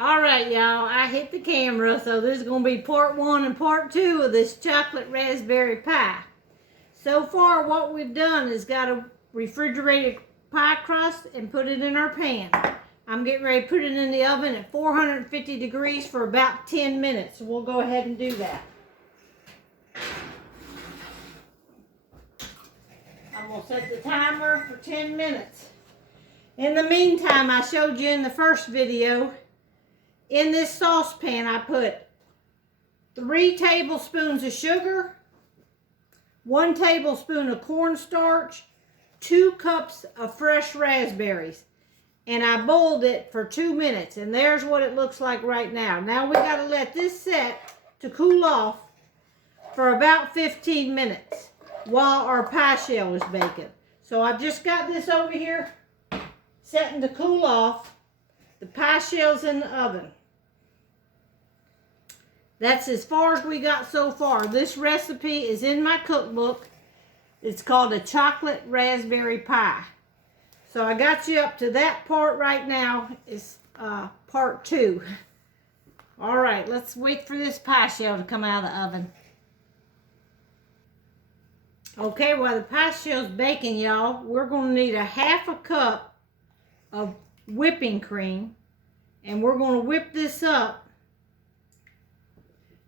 All right, y'all, I hit the camera, so this is going to be part 1 and part 2 of this chocolate raspberry pie. So far, what we've done is got a refrigerated pie crust and put it in our pan. I'm getting ready to put it in the oven at 450 degrees for about 10 minutes. So we'll go ahead and do that. I'm going to set the timer for 10 minutes. In the meantime, I showed you in the first video, in this saucepan, I put 3 tablespoons of sugar, 1 tablespoon of cornstarch, 2 cups of fresh raspberries, and I boiled it for 2 minutes, and there's what it looks like right now. Now we got to let this set to cool off for about 15 minutes while our pie shell is baking. So I've just got this over here setting to cool off. The pie shell's in the oven. That's as far as we got so far. This recipe is in my cookbook. It's called a chocolate raspberry pie. So I got you up to that part right now. It's part 2. All right, let's wait for this pie shell to come out of the oven. Okay, while the pie shell's baking, y'all, we're going to need a 1/2 cup of whipping cream. And we're going to whip this up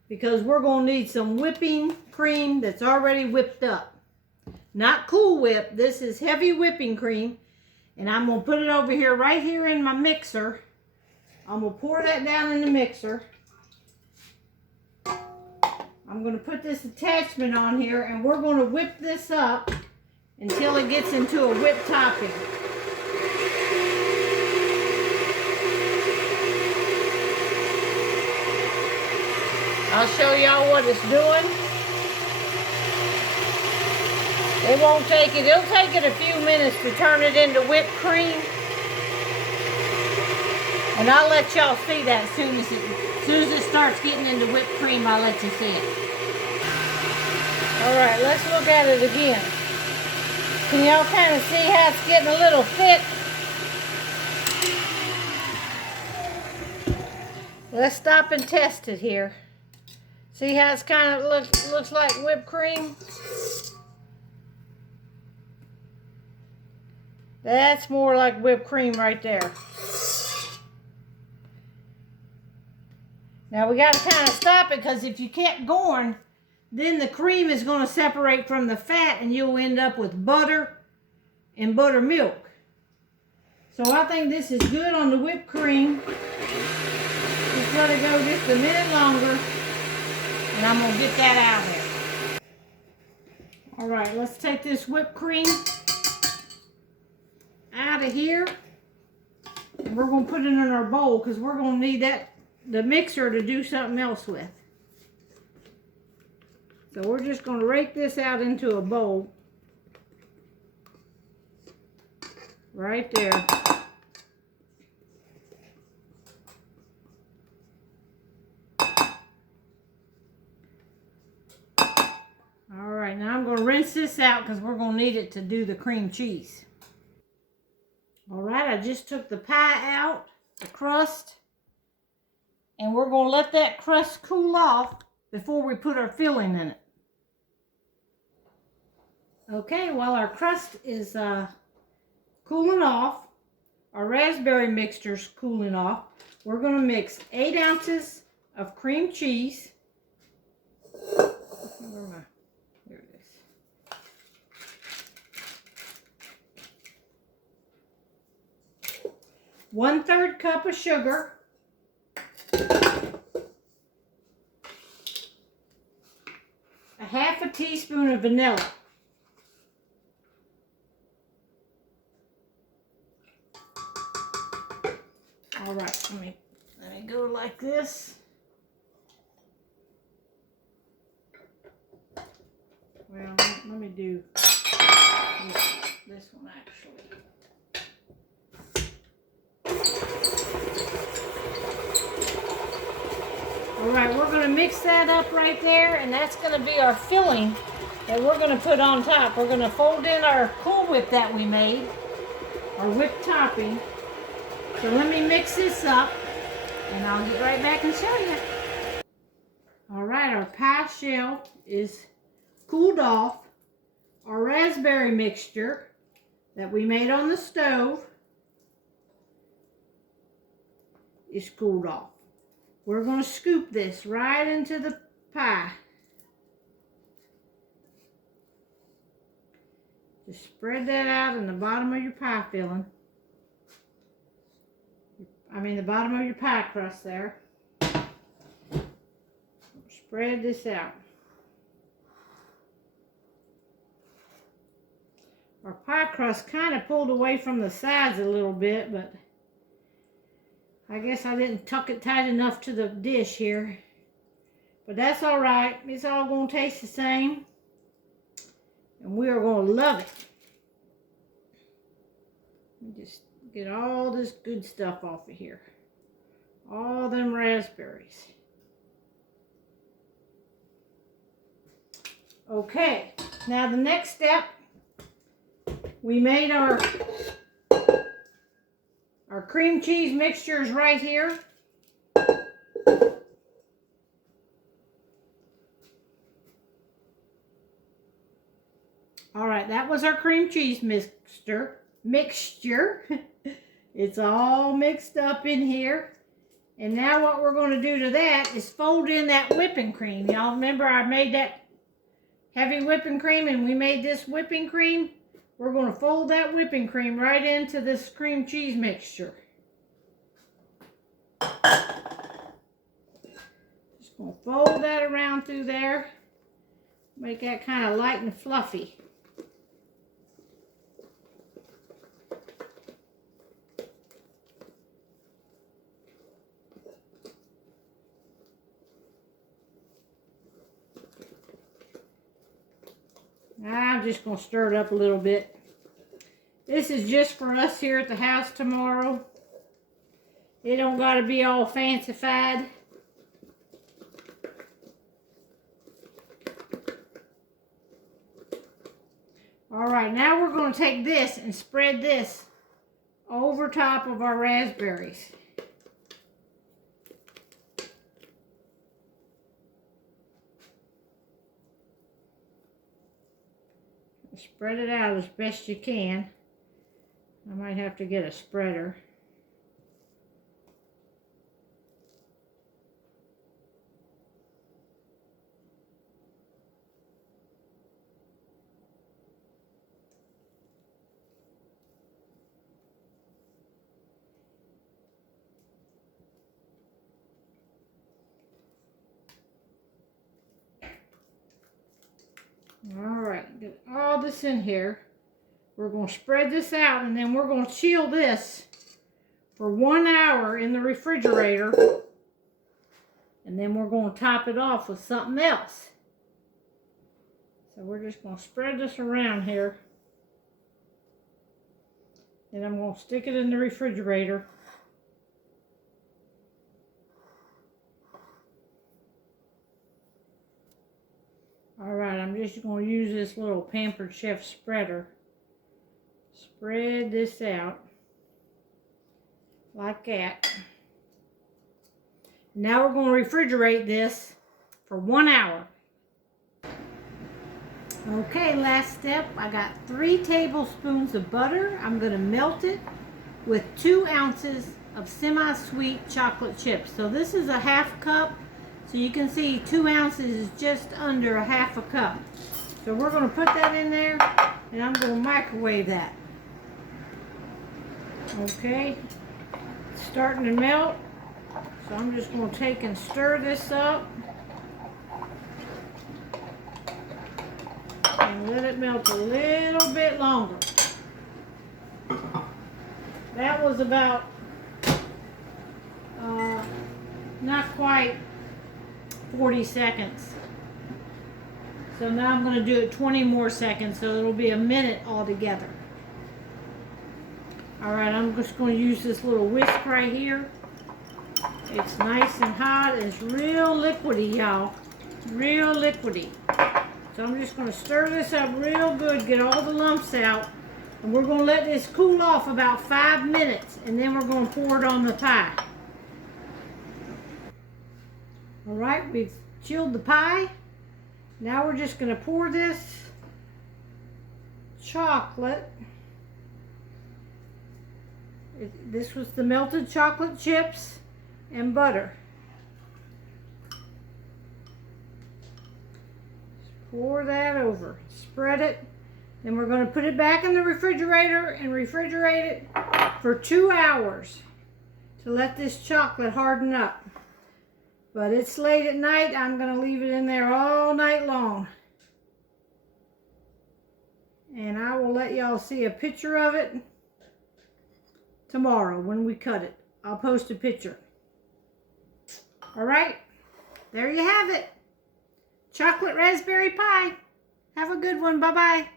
because we're going to need some whipping cream that's already whipped up. Not Cool Whip. This is heavy whipping cream. And I'm going to put it over here, right here in my mixer. I'm going to pour that down in the mixer. I'm going to put this attachment on here, and we're going to whip this up until it gets into a whipped topping. I'll show y'all what it's doing. It won't take it. It'll take it a few minutes to turn it into whipped cream. And I'll let y'all see that as soon as it starts getting into whipped cream, I'll let you see it. All right, let's look at it again. Can y'all kind of see how it's getting a little thick? Let's stop and test it here. See how it's kind of looks like whipped cream? That's more like whipped cream right there. Now we got to kind of stop it, because if you kept going, then the cream is going to separate from the fat and you'll end up with butter and buttermilk. So I think this is good on the whipped cream. Just let it go just a minute longer. And I'm going to get that out of here. All right, let's take this whipped cream out of here. And we're going to put it in our bowl, because we're going to need the mixer to do something else with. So we're just going to rake this out into a bowl. Right there. Alright, now I'm going to rinse this out, because we're going to need it to do the cream cheese. Alright, I just took the pie out, the crust, and we're going to let that crust cool off before we put our filling in it. Okay, while our crust is cooling off, our raspberry mixture's cooling off, we're going to mix 8 ounces of cream cheese. Here it is. 1/3 cup of sugar. 1/2 teaspoon of vanilla. All right, let me go like this. Well, let me do this one actually. All right, we're going to mix that up right there, and that's going to be our filling that we're going to put on top. We're going to fold in our Cool Whip that we made, our whipped topping. So let me mix this up. and I'll get right back and show you. All right, our pie shell is cooled off. Our raspberry mixture that we made on the stove is cooled off. We're going to scoop this right into the pie. Just spread that out in the bottom of your pie filling. The bottom of your pie crust there. Spread this out. Our pie crust kind of pulled away from the sides a little bit, but I guess I didn't tuck it tight enough to the dish here. But that's all right. It's all going to taste the same. And we are going to love it. Let me just get all this good stuff off of here. All them raspberries. Okay, now the next step, we made our cream cheese mixtures right here. All right, that was our cream cheese mixture. It's all mixed up in here. And now what we're going to do to that is fold in that whipping cream. Y'all remember I made that heavy whipping cream and we made this whipping cream? We're going to fold that whipping cream right into this cream cheese mixture. Just going to fold that around through there. Make that kind of light and fluffy. I'm just going to stir it up a little bit. This is just for us here at the house tomorrow. It don't got to be all fancified. Alright, now we're going to take this and spread this over top of our raspberries. Spread it out as best you can. I might have to get a spreader. Alright, get all this in here. We're going to spread this out and then we're going to chill this for 1 hour in the refrigerator. And then we're going to top it off with something else. So we're just going to spread this around here. And I'm going to stick it in the refrigerator. Alright, I'm just going to use this little Pampered Chef spreader. Spread this out like that. Now we're going to refrigerate this for 1 hour. Okay, last step. I got 3 tablespoons of butter. I'm going to melt it with 2 ounces of semi-sweet chocolate chips. So this is a ½ cup. So you can see 2 ounces is just under a ½ cup. So we're going to put that in there and I'm going to microwave that. Okay, it's starting to melt. So I'm just going to take and stir this up. And let it melt a little bit longer. That was about, not quite 40 seconds. So now I'm going to do it 20 more seconds, so it'll be a minute altogether. Alright, I'm just going to use this little whisk right here. It's nice and hot. It's real liquidy, y'all. Real liquidy. So I'm just going to stir this up real good, get all the lumps out. And we're going to let this cool off about 5 minutes, and then we're going to pour it on the pie. All right, we've chilled the pie. Now we're just going to pour this chocolate. This was the melted chocolate chips and butter. Just pour that over. Spread it. Then we're going to put it back in the refrigerator and refrigerate it for 2 hours to let this chocolate harden up. But it's late at night. I'm going to leave it in there all night long. And I will let y'all see a picture of it tomorrow when we cut it. I'll post a picture. All right, there you have it. Chocolate raspberry pie. Have a good one. Bye-bye.